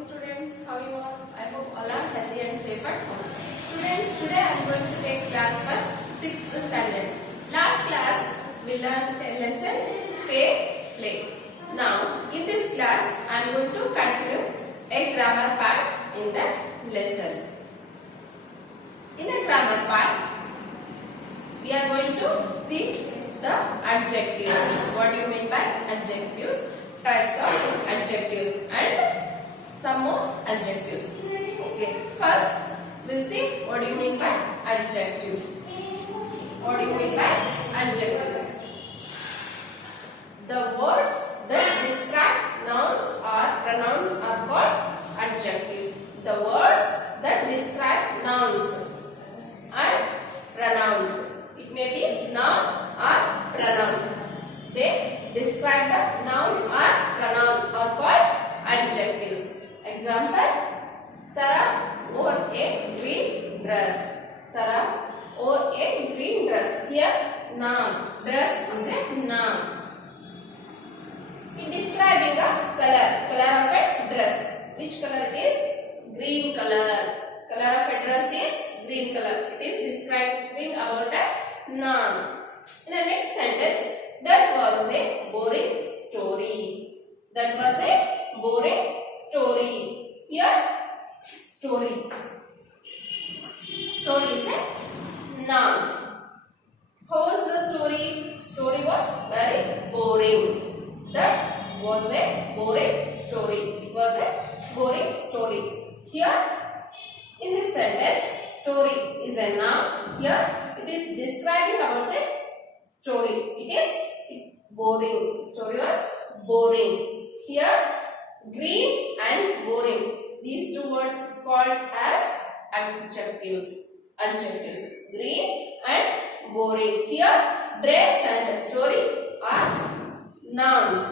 students. How you all? I hope all are healthy and safe at home. Students, today I am going to take class for 6th standard. Last class we learned a lesson, fair play. Now in this class I am going to continue a grammar part in that lesson. In the grammar part we are going to see the adjectives. What do you mean by adjectives? Types of adjectives and some more adjectives. Okay, first we'll see what do you mean by adjective. What do you mean by adjectives? The words that describe nouns or pronouns are called adjectives. The words that describe nouns and pronouns. It may be noun or pronoun. They describe the noun or pronoun or called adjectives. Example: Sarah wore a green dress. Sarah wore a green dress. Here, noun. Dress is a noun. In describing a color of a dress. Which color it is? Green color. Color of a dress is green color. It is describing about a noun. In the next sentence, that was a boring story. That was a boring story. Here, story. Story is a noun. How was the story? Story was very boring. That was a boring story. It was a boring story. Here, in this sentence, story is a noun. Here, it is describing about a story. It is boring. Story was boring. Here, green and boring. These two words called as adjectives. Adjectives. Green and boring. Here, dress and story are nouns.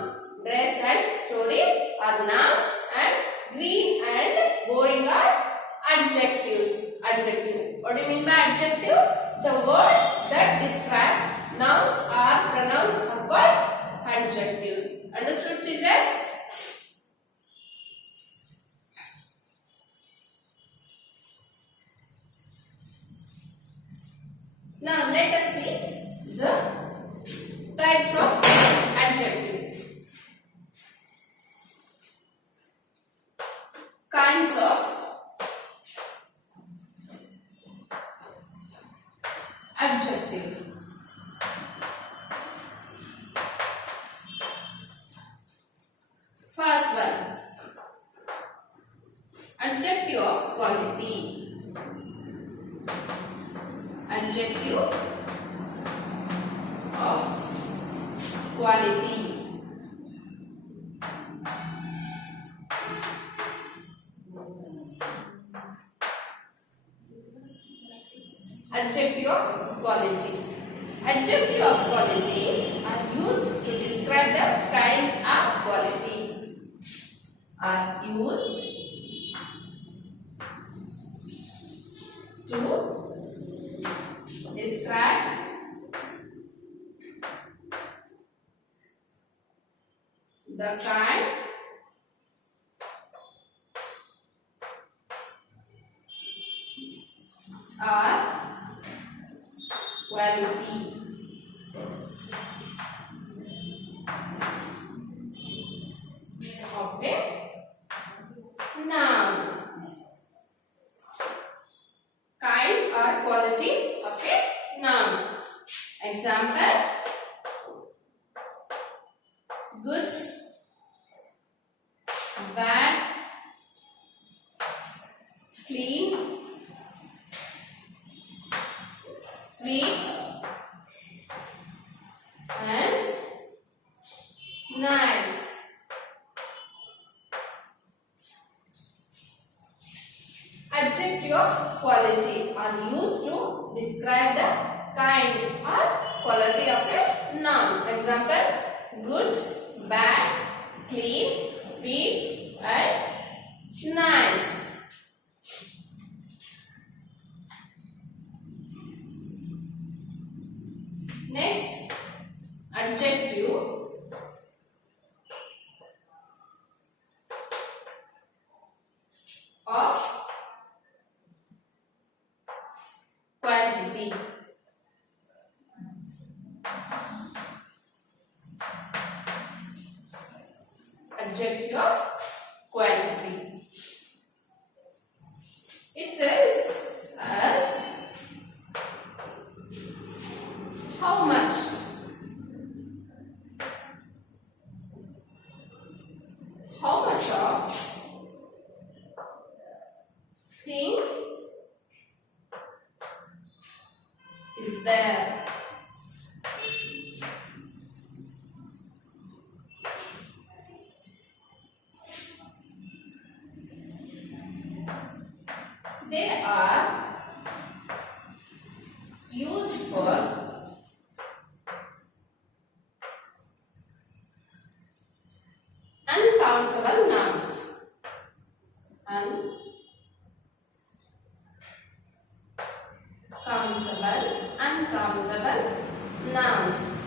Dress and story are nouns and green and boring are adjectives. Adjective. What do you mean by adjective? The words that describe nouns or pronouns are called adjectives. Understood, children? Now let us see the types of adjectives. Kinds of adjectives. First one, adjective of quality. Adjective of quality. Adjective of quality. Adjective of quality are used to describe the kind of quality. Are used to describe the kind or quality. Of a noun. Kind or quality of a noun. Example: good, bad, clean, sweet and nice. Adjective of quality are used to describe the kind or quality of a noun. Example: good, bad, clean, sweet and nice. Next, adjective quantity. Adjective of quantity. It tells us how much. How much of thing is there? They are used for uncountable nouns. Uncountable nouns.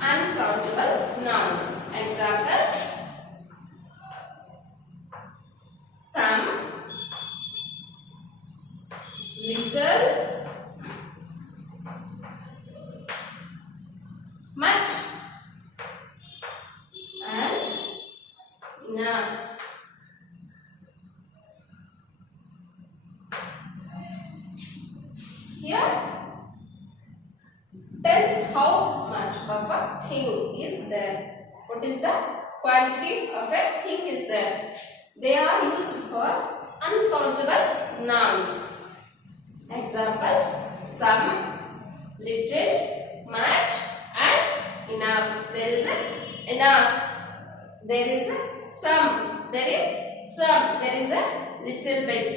Uncountable nouns. Example: some, little, much, and enough. Here tells how much of a thing is there. What is the quantity of a thing is there? They are used for uncountable nouns. Example: some, little, much, and enough. There is a enough. There is a some. There is some. There is a little bit.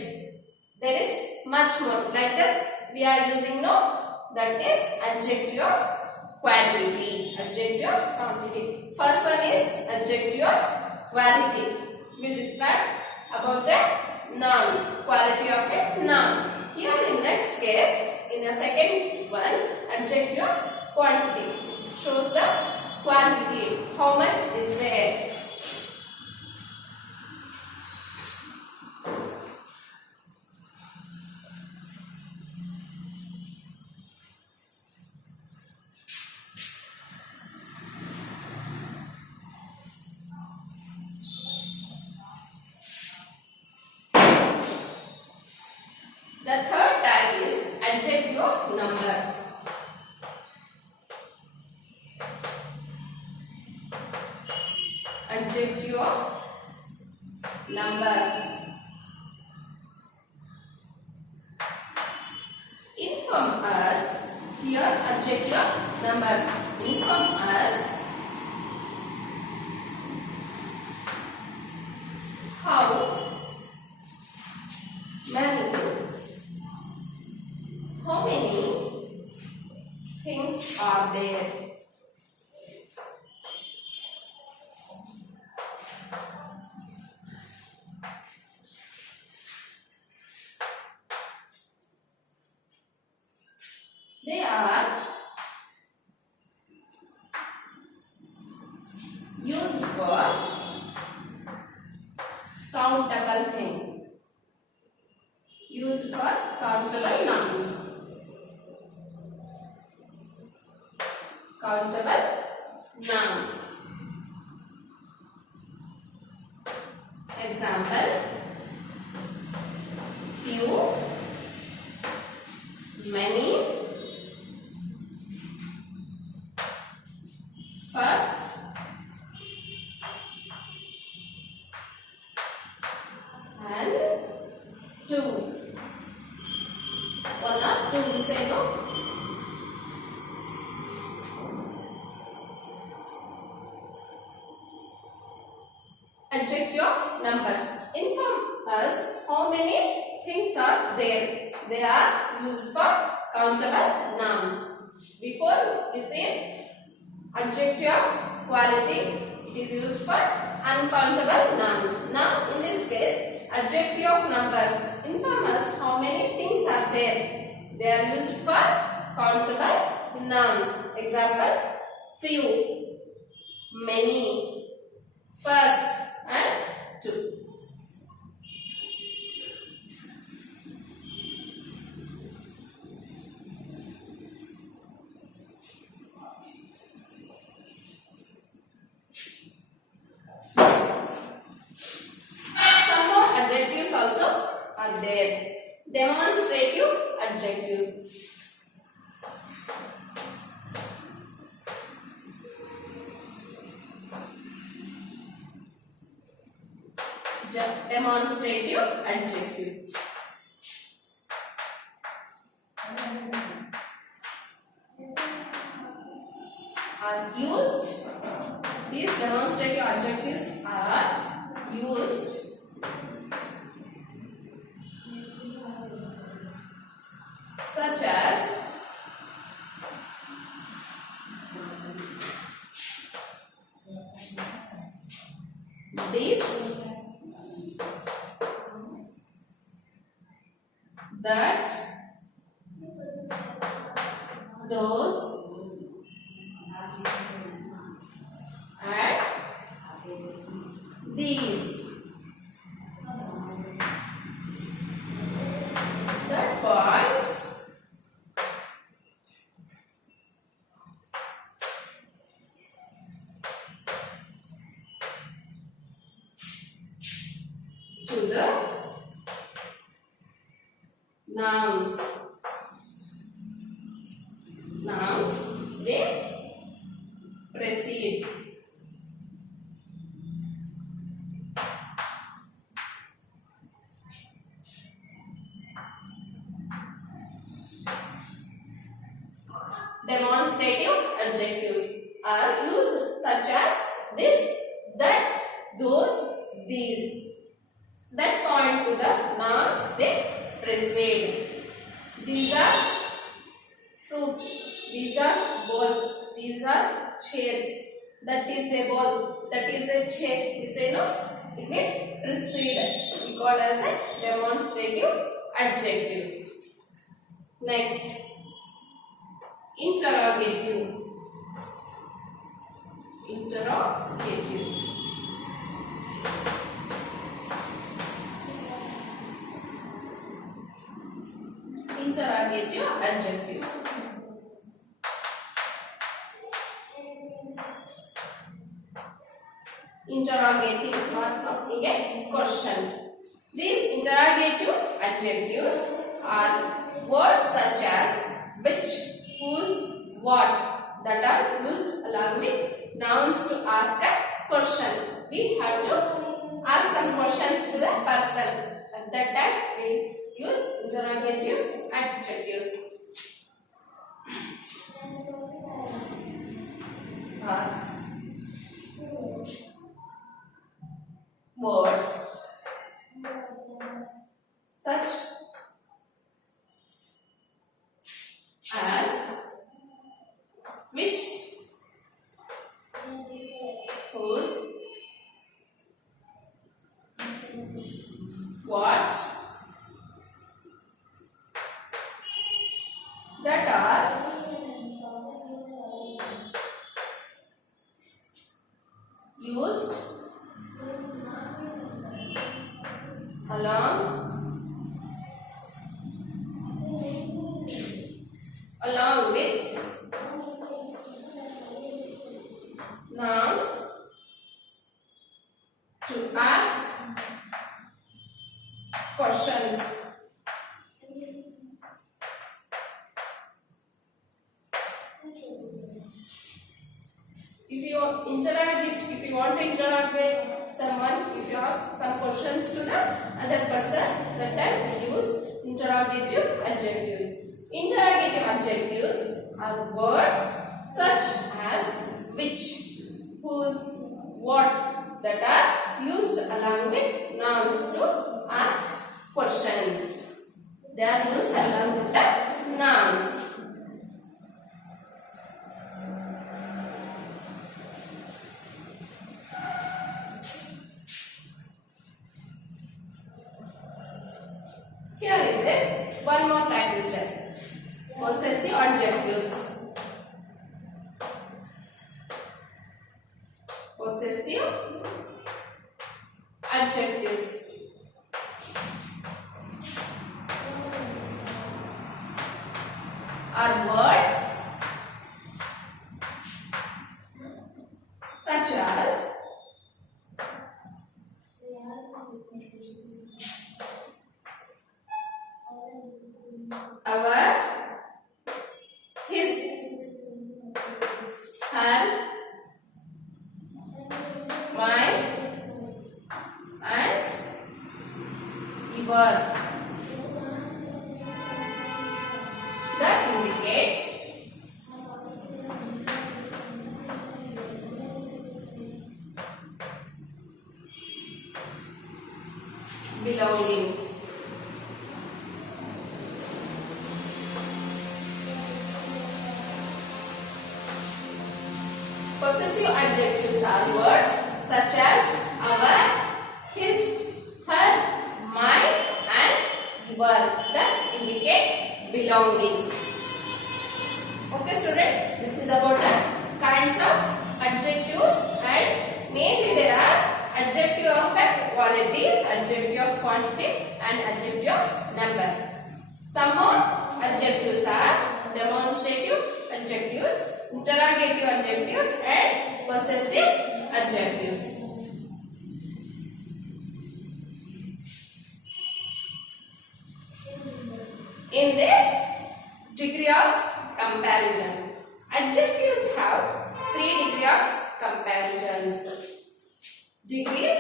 There is much more. Like this, we are using no. That is adjective of quantity. Adjective of quantity. First one is adjective of quality. Will describe about a noun, quality of a noun. Here in next case, in a second one, adjective of quantity shows the quantity, how much is there. The third type is adjective of numbers. Adjective of numbers. Inform us. Here adjective of numbers. Inform us how many things are there. They are used for countable things. Used for countable nouns. Countable nouns. Example: few, many, first, and two. One or two, we say no. Adjective of numbers. Inform us how many things are there. They are used for countable nouns. Before we say adjective of quality, it is used for uncountable nouns. Now in this case, adjective of numbers. Inform us how many things are there. They are used for countable nouns. Example: few, many, first, and two. are there. Demonstrative adjectives. Demonstrative adjectives are used. These demonstrative adjectives are used such as this, that, those, and these. That point to the nouns. Nouns, they precede. Demonstrative adjectives are used such as this, that, those, these. That point to the nouns they precede. These are fruits. These are balls. These are chairs. That is a ball. That is a chair. This is it will precede. We call as a demonstrative adjective. Next, interrogative. Interrogative. Interrogative adjectives. Interrogative, not asking a question. These interrogative adjectives are words such as which, whose, what that are used along with nouns to ask a question. We have to ask some questions to the person. At that time, we use interrogative adjectives. Words such as which, whose, what that are used along with nouns to ask questions. If you want to interact with someone, if you ask some questions to the other person, that time we use interrogative adjectives. Interrogative adjectives are words such as which, whose, what that are used along with nouns to ask questions. They are used along with the nouns. Here it is one more practice step. Possessive adjectives. Possessive adjectives are words such as Your. That indicates belongings. Possessive adjectives are words such as our, his, her, mine and your that indicate belongings. Okay students, this is about the kinds of adjectives, and mainly there are adjective of a quality, adjective of quantity and adjective of numbers. Some more adjectives are demonstrative adjectives, interrogative adjectives and possessive adjectives. In this degree of comparison, adjectives have 3 degrees of comparisons. Degrees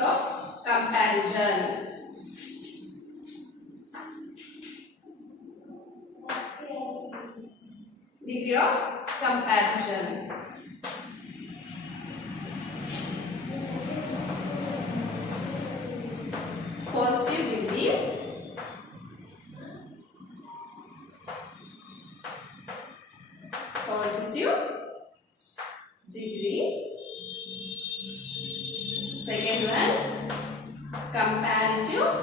of comparison. Degree of comparison. Positive degree, second one comparative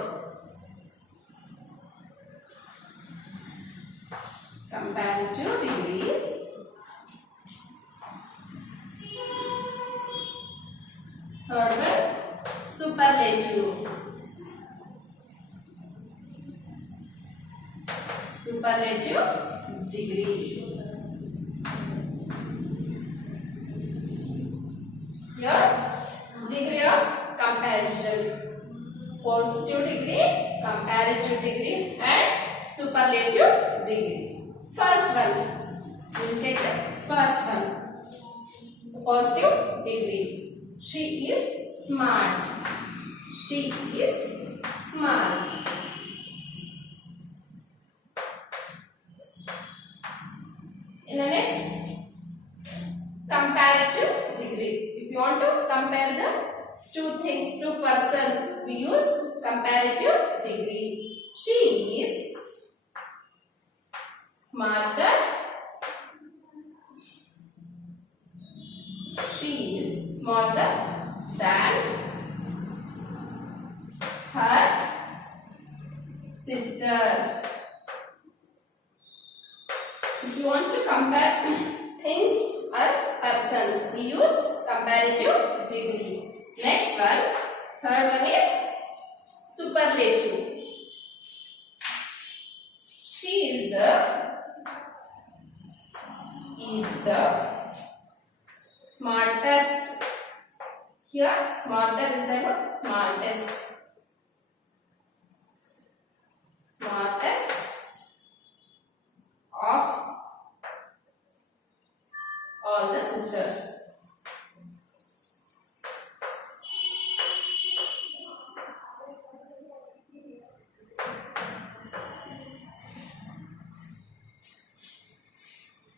degree, third one superlative degree. Here degree of comparison, positive degree, comparative degree and superlative degree. First one, we will take the first one, positive degree. She is smart. She is smart. In the next, comparative degree. If you want to compare the two things, two persons, we use comparative degree. She is smarter. She is smarter than her sister. If you want to compare things or persons, we use comparative degree. Next one, third one is superlative. She is the smartest. Here, smarter is the smartest. Smartest of all the sisters.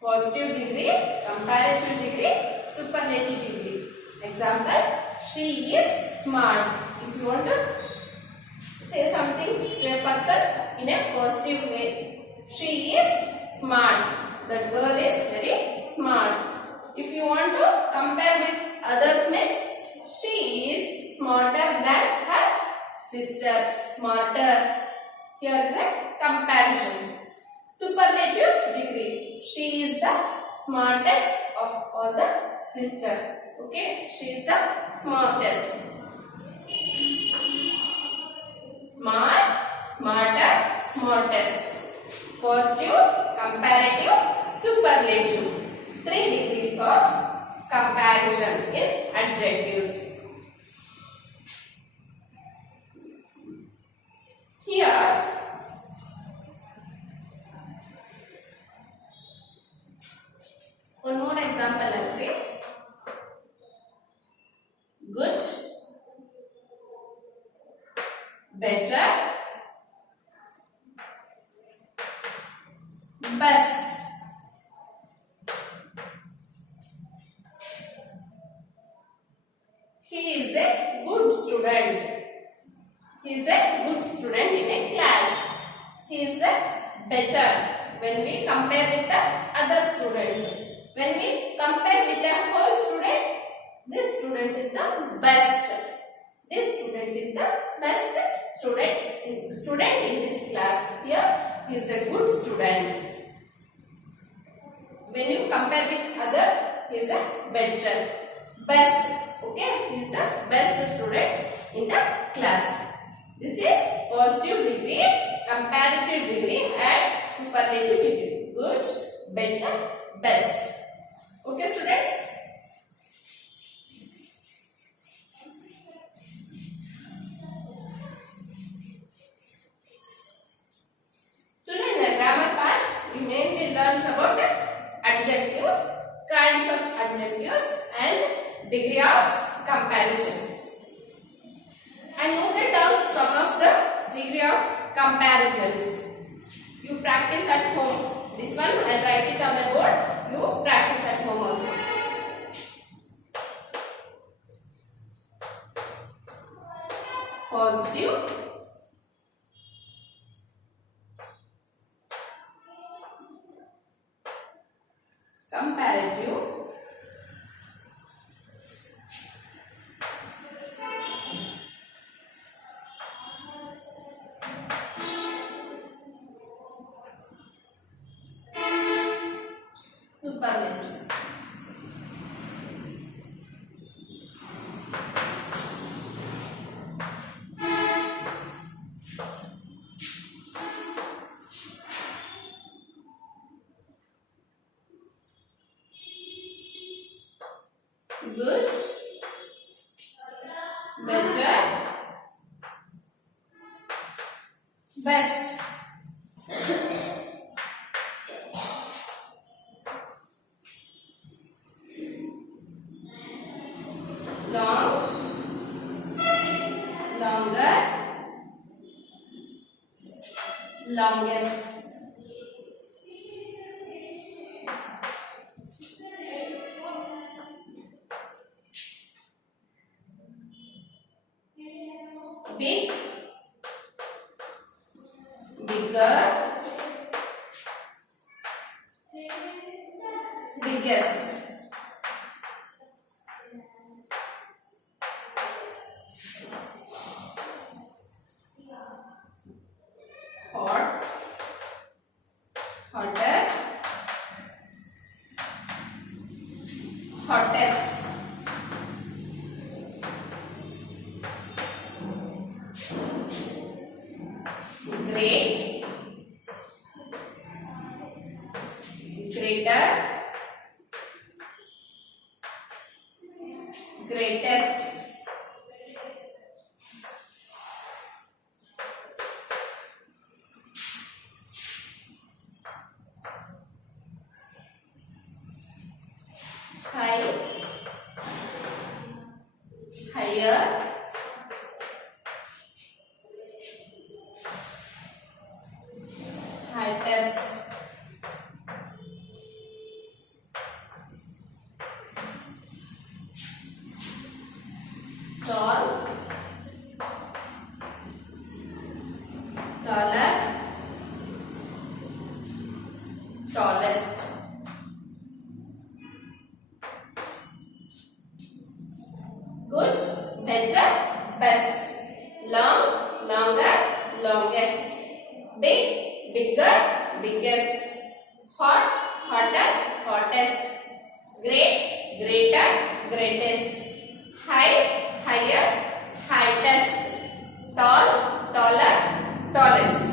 Positive degree, comparative degree, superlative degree. Example, she is smart. If you want to say something to a person in a positive way, she is smart. That girl is very smart. If you want to compare with others, means she is smarter than her sister. Smarter. Here is a comparison. Superlative degree. She is the smartest of all the sisters. Okay, she is the smartest. Smart, smarter, smartest. Positive, comparative, superlative. 3 degrees of comparison in adjectives. Here, one more example I will say. He is a good student. He is a good student in a class. He is a better when we compare with the other students. When we compare with the whole student, this student is the best. This student is the best student in this class. Here he is a good student. When you compare with other, he is a better, best. Okay, he is the best student in the class. This is positive degree, comparative degree and superlative degree. Good, better, best. Okay students? Today in the grammar part, we mainly learned about adjectives, kinds of adjectives and degree of comparison. I noted down some of the degree of comparisons. You practice at home. This one I'll write it on the board. You practice at home also. Positive, comparative, superlative. Good, better, best. Long, longer, longest. Big, bigger, biggest. Hot, hotter, hottest. Great, greater, greatest. High, higher, highest. Tall, taller, tallest. Good, better, best. Long, longer, longest. Big, bigger, biggest. Hot, hotter, hottest. Great, greater, greatest. High, higher, highest. Tall, taller, tallest.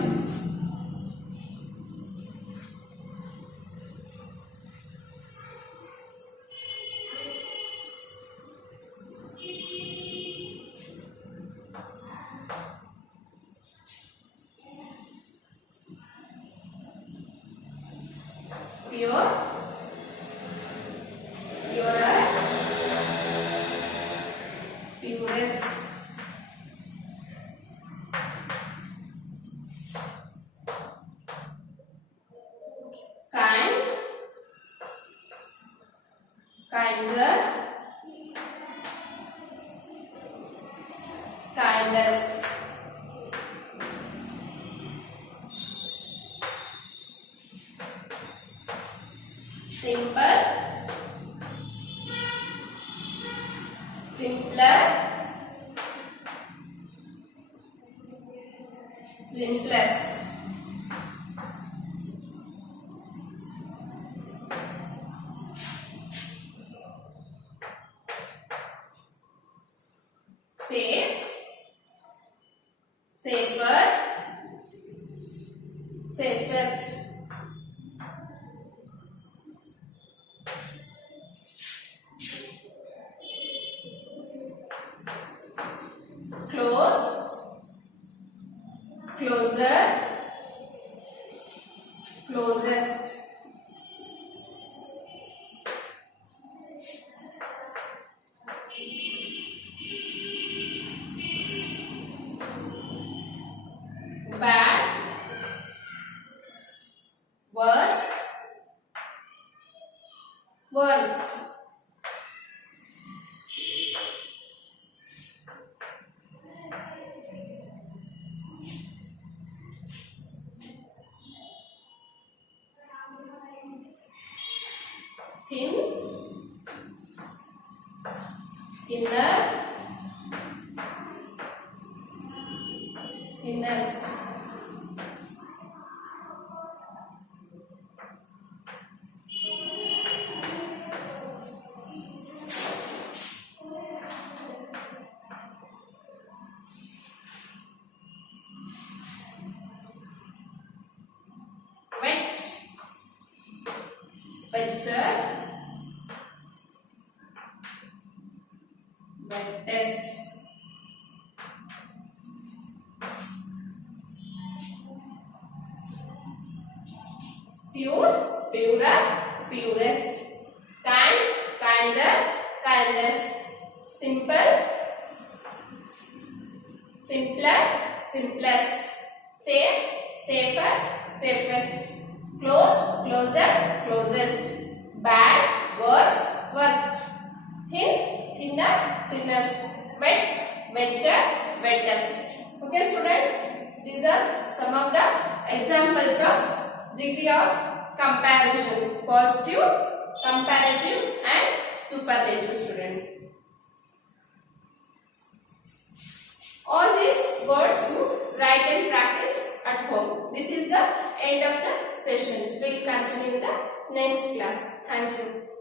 Pure, purer, purest. Kind, kinder, kindest. Simple, simpler, simplest. Safe, safer, safest. Close, closer, closest. Bad, worse, worst. Thin, thinner, thinnest. Wet, wetter, wettest. Pure, purer, purest. Kind, kinder, kindest. Simple, simpler, simplest. Safe, safer, safest. Close, closer, closest. Bad, worse, worst. Thin, thinner, thinnest. Wet, wetter, wettest. Okay students, these are some of the examples of degree of comparison: positive, comparative and superlative. Students, all these words you write and practice at home. This is the end of the session. We will continue in the next class. Thank you.